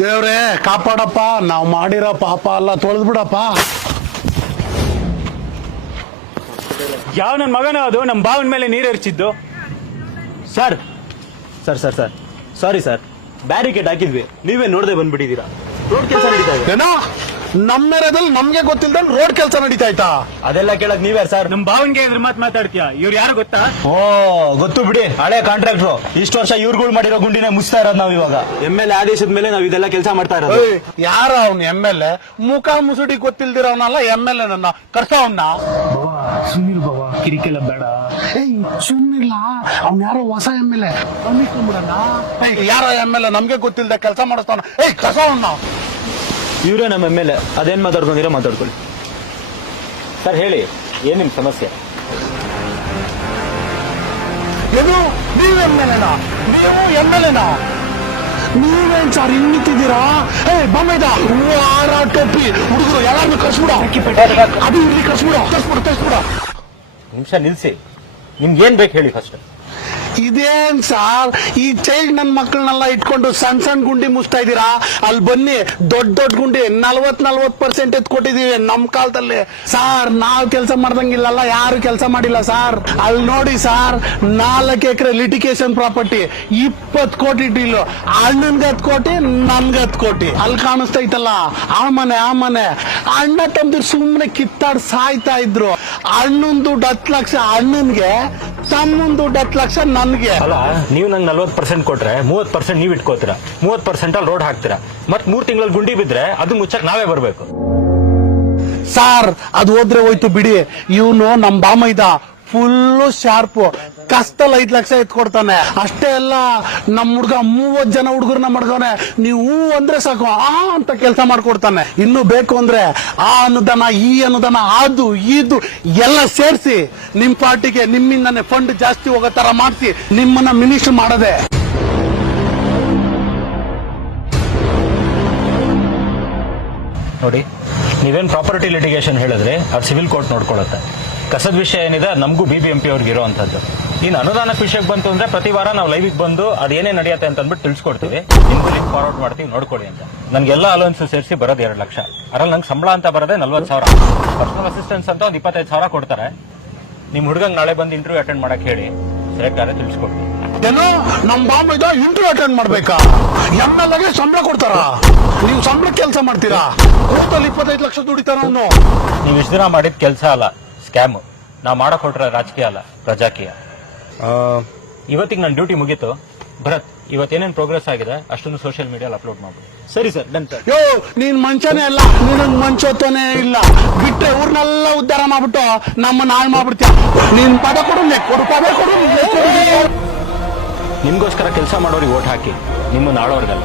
ದೇವ್ರೇ ಕಾಪಾಡಪ್ಪ, ನಾವು ಮಾಡಿರೋ ಪಾಪ ಎಲ್ಲ ತೊಳೆದ್ಬಿಡಪ್ಪ. ಯಾವ ನನ್ನ ಮಗನ ಅದು ನಮ್ಮ ಬಾವನ ಮೇಲೆ ನೀರು ಎರಚಿದ್ದು? Sir sir sir sir sorry sir, barricade ಹಾಕಿದ್ವಿ, ನೀವೇ ನೋಡದೆ ಬಂದ್ಬಿಟ್ಟಿದ್ದೀರಾ. ರೋಡ್ ಕೆಲಸ ನಡೀತಾ ಇದೆ. ಏನೋ ನಮ್ಮ ಏರಿಯಾದಲ್ಲಿ ನಮ್ಗೆ ಗೊತ್ತಿಲ್ದಂಗ್ ರೋಡ್ ಕೆಲಸ ನಡೀತಾ ಇತ್ತಾ? ಅದೆಲ್ಲ ಕೇಳಕ್ ನೀವೇ ಸರ್? ನಮ್ಮ ಬಾವನ್ಗೆ ಇದ್ರ ಮಾತಾಡ್ತೀಯ? ಇವ್ರು ಯಾರು ಗೊತ್ತಾ? ಓ ಗೊತ್ತು ಬಿಡಿ, ಹಳೆ ಕಾಂಟ್ರಾಕ್ಟ್ರು. ಇಷ್ಟು ವರ್ಷ ಇವ್ರುಗಳು ಮಾಡಿರೋ ಗುಂಡಿನೇ ಮುಚ್ತಾ ಇರೋದು ನಾವು ಇವಾಗ. MLA ಆದೇಶದ ಮೇಲೆ ನಾವು ಇದೆಲ್ಲ ಕೆಲಸ ಮಾಡ್ತಾ ಇರೋದು. ಯಾರ ಅವ್ನು MLA? ಮುಖ ಮುಸುಡಿ ಗೊತ್ತಿಲ್ದಿರೋನಲ್ಲ MLA. ನನ್ನ ಕರ್ಸ ಅವನ್ನ ಸುನೀಲ್ ಬಾವ, ಕಿರಿಕೆಲ್ಲ ಬೇಡ. ಸುಮ್ಮನಿಲ್ಲ, ಅವ್ನ್ ಯಾರೋ ಹೊಸ MLA. ಯಾರೋ MLA ನಮ್ಗೆ ಗೊತ್ತಿಲ್ದೆ ಕೆಲಸ ಮಾಡಿಸ್ತಾನ. ಕರ್ಸ ಅವನ್ನ. ಇವರೇ ನಮ್ಮ MLA. ಅದೇನ್ ಮಾತಾಡ್ಕೊಂಡಿರೋ ಮಾತಾಡ್ಕೊಳ್ಳಿ. ಸರ್ ಹೇಳಿ, ಏನ್ ನಿಮ್ ಸಮಸ್ಯೆ? ಏನು ನೀವು MLA? ನೀವು MLA? ನೀವೇನ್ ಸರ್ ಹಿಂಗ್ ನಿಂತಿದ್ದೀರಾ? ಬೊಮ್ಮೆದ ಹಾರ ಟೋಪಿ ಹುಡುಗರು ಎಲ್ಲಾರನ್ನು ಕರ್ಸ್ಬಿಡ. ಅದು ಇಲ್ಲಿ ಕರ್ಸ್ಬಿಡ. ನಿಮಿಷ ನಿಲ್ಸಿ, ನಿಮ್ಗೆ ಏನ್ ಬೇಕು ಹೇಳಿ ಫಸ್ಟ್. ಇದೇನ್ ಸಾರ್, ಈ ಚೈಲ್ಡ್ ನನ್ ಮಕ್ಕಳನ್ನೆಲ್ಲ ಇಟ್ಕೊಂಡು ಸಣ್ಣ ಸಣ್ಣ ಗುಂಡಿ ಮುಚ್ತಾ ಇದ್ದೀರಾ? ಅಲ್ಲಿ ಬನ್ನಿ, ದೊಡ್ಡ ಗುಂಡಿ 40% ಎತ್ಕೊಟ್ಟಿದೀವಿ ನಮ್ ಕಾಲದಲ್ಲಿ. ಸಾರ್ ನಾವ್ ಕೆಲಸ ಮಾಡ್ದಂಗಿಲ್ಲಲ್ಲ, ಯಾರು ಕೆಲಸ ಮಾಡಿಲ್ಲ ಸಾರ್. ಅಲ್ಲಿ ನೋಡಿ ಸಾರ್, 4 ಎಕರೆ ಲಿಟಿಗೇಷನ್ ಪ್ರಾಪರ್ಟಿ, 20 ಕೋಟಿ ಡೀಲು. ಅಣ್ಣನ್ಗೆ 10 ಕೋಟಿ, ನನ್ಗೆ 10 ಕೋಟಿ. ಅಲ್ಲಿ ಕಾಣಿಸ್ತೈತಲ್ಲ ಆ ಮನೆ ಅಣ್ಣ ತಮ್ದಿರ್ ಸುಮ್ನೆ ಕಿತ್ತಾಡ್ ಸಾಯ್ತಾ ಇದ್ರು. ಅಣ್ಣನ್ ದುಡ್ಡು 10 ಲಕ್ಷ ಅಣ್ಣನ್ಗೆ, ತಮ್ಮನ್ ದುಡ್ಡು 10 ಲಕ್ಷ ನನ್ಗೆ. ಅಲ್ಲ, ನೀವು ನಂಗೆ 40% ಕೊಟ್ರೆ 30% ನೀವ್ ಇಟ್ಕೋತೀರಾ, 30% ಅಲ್ಲಿ ರೋಡ್ ಹಾಕ್ತೀರಾ. ಮತ್ 3 ತಿಂಗಳಲ್ಲಿ ಗುಂಡಿ ಬಿದ್ರೆ ಅದು ಮುಚ್ಚಕ್ ನಾವೇ ಬರ್ಬೇಕು. ಸಾರ್ ಅದು ಹೋದ್ರೆ ಹೋಯ್ತು ಬಿಡಿ. ಇವನು ನಮ್ ಬಾಮೈದ ಫುಲ್ಲು ಶಾರ್ಪ್, ಕಷ್ಟದಲ್ಲಿ 5 ಲಕ್ಷ ಎತ್ಕೊಡ್ತಾನೆ. ಅಷ್ಟೇ ಅಲ್ಲ, ನಮ್ ಹುಡ್ಗ 30 ಜನ ಹುಡುಗರನ್ನ ಮಾಡ್ದವನೆ. ನೀವು ಅಂದ್ರೆ ಸಾಕು ಆ ಅಂತ ಕೆಲಸ ಮಾಡ್ಕೊಡ್ತಾನೆ. ಇನ್ನು ಬೇಕು ಅಂದ್ರೆ ಆ ಅನುದಾನ, ಈ ಅನುದಾನ, ಅದು ಇದು ಎಲ್ಲ ಸೇರಿಸಿ ನಿಮ್ ಪಾರ್ಟಿಗೆ ನಿಮ್ಮಿಂದಾನೆ ಫಂಡ್ ಜಾಸ್ತಿ ಹೋಗೋ ತರ ಮಾಡ್ಸಿ ನಿಮ್ಮನ್ನ ಮಿನಿಸ್ಟರ್ ಮಾಡದೆ. ನೋಡಿ, ನೀವೇನ್ ಪ್ರಾಪರ್ಟಿ ಲಿಟಿಗೇಷನ್ ಹೇಳಿದ್ರೆ ಅದು ಸಿವಿಲ್ ಕೋರ್ಟ್ ನೋಡ್ಕೊಳ್ಳುತ್ತೆ. ಕಸದ ವಿಷಯ ಏನಿದೆ ನಮಗೂ BBMP ಅವ್ರಿಗೆ ಇರೋವಂಥದ್ದು. ಇನ್ನು ಅನುದಾನಕ್ಕೆ ವಿಷಯಕ್ಕೆ ಬಂತು ಅಂದ್ರೆ ಪ್ರತಿ ವಾರ ನಾವು ಲೈವಿಗೆ ಬಂದು ಅದೇನೇ ನಡೆಯುತ್ತೆ ಅಂತ ಅಂದ್ಬಿಟ್ಟು ತಿಳಿಸ್ಕೊಡ್ತೀವಿ. ನಿಮ್ಗೂ ಲಿಂಕ್ ಫಾರ್ವರ್ಡ್ ಮಾಡ್ತೀವಿ, ನೋಡ್ಕೊಳ್ಳಿ ಅಂತ. ನನ್ಗೆಲ್ಲ ಅಲೋನ್ಸ್ ಸೇರಿಸಿ ಬರೋದು 2 ಲಕ್ಷ. ಅದ್ರಲ್ಲಿ ನಂಗೆ ಸಂಬಳ ಅಂತ ಬರೋದೇ 40,000. ಪರ್ಸನಲ್ ಅಸಿಸ್ಟೆನ್ಸ್ ಅಂತ ಒಂದು 25,000 ಕೊಡ್ತಾರೆ. ನಿಮ್ ಹುಡುಗಂಗೆ ನಾಳೆ ಬಂದು ಇಂಟರ್ವ್ಯೂ ಅಟೆಂಡ್ ಮಾಡಕ್ ಹೇಳಿ, ಸೆಲೆಕ್ಟ್ ಆದ್ರೆ ತಿಳಿಸ್ಕೊಡ್ತೀವಿ. ಏನೋ ನಮ್ ಬಾಂಬೆದ ಇಂಟರ್ವ್ಯೂ ಅಟೆಂಡ್ ಮಾಡ್ಬೇಕಾ? MLAಗೆ ಸಂಬಳ ಕೊಡ್ತಾರ? ನೀವು ಸಂಬಳ ಕೆಲಸ ಮಾಡ್ತೀರಾ? ಕೂತಲ್ಲಿ 25 ಲಕ್ಷ ದುಡಿತಾರ ಅವನು. ನೀವು ಇಷ್ಟು ದಿನ ಮಾಡಿದ ಕೆಲಸ ಅಲ್ಲ, ಸ್ಕ್ಯಾಮ್. ನಾವು ಮಾಡಕ್ ಹೊಟ್ರೆ ರಾಜಕೀಯ ಅಲ್ಲ, ಪ್ರಜಾಕೀಯ. ಇವತ್ತಿಗೆ ನನ್ನ ಡ್ಯೂಟಿ ಮುಗೀತು. ಭರತ್, ಇವತ್ತೇನೇನು ಪ್ರೋಗ್ರೆಸ್ ಆಗಿದೆ ಅಷ್ಟೊಂದು ಸೋಷಿಯಲ್ ಮೀಡಿಯಲ್ಲಿ ಅಪ್ಲೋಡ್ ಮಾಡ್ಬೋದು. ಸರಿ ಸರ್, ಡನ್ ಸರ್. ಯೋ, ನೀನ್ ಮಂಚನೇ ಅಲ್ಲ, ನಿನಗ್ ಮಂಚೋತನೇ ಇಲ್ಲ. ಬಿಟ್ರೆ ಊರ್ನೆಲ್ಲ ಉದ್ಧಾರ ಮಾಡ್ಬಿಟ್ಟು ನಮ್ಮನ್ನ ಹಾಳು ಮಾಡ್ಬಿಡ್ತೀಯ. ನೀನ್ ಪದ ಕೊಡು, ಪದ ಕೊಡು. ನಿಮ್ಗೋಸ್ಕರ ಕೆಲಸ ಮಾಡೋರಿಗೆ ಓಟ್ ಹಾಕಿ, ನಿಮ್ಮನ್ನ ಆಳೋರ್ಗಲ್ಲ.